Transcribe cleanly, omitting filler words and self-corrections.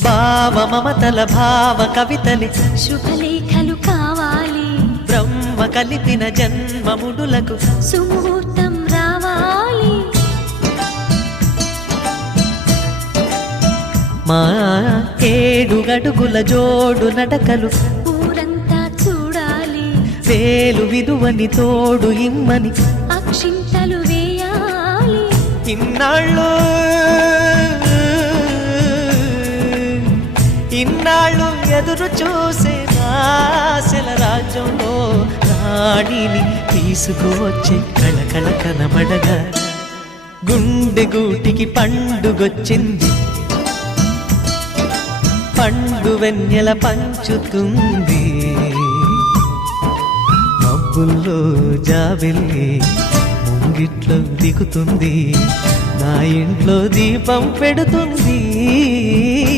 భావ మమతల భావ కవితలి శుభలేఖలు కావాలి, బ్రహ్మ కలిపిన జన్మముడులకు సుముహూర్తం రావాలి. మా 7 అడుగుల జోడు నడకలు ఊరంతా చూడాలి, వేలు విలువని తోడు ఇమ్మని అక్షింతలు వేయాలి. ఇన్నాళ్ళు ఎదురు చూసే ఆశల రాజ్యంలో రాణిని తీసుకువచ్చే కళకళ కనబడగా గుండె గూటికి పండుగొచ్చింది, పండు వెన్నెల పంచుతుంది. మబ్బుల్లో జాబిల్లి ముంగిట్లో దిగుతుంది, నా ఇంట్లో దీపం పెడుతుంది.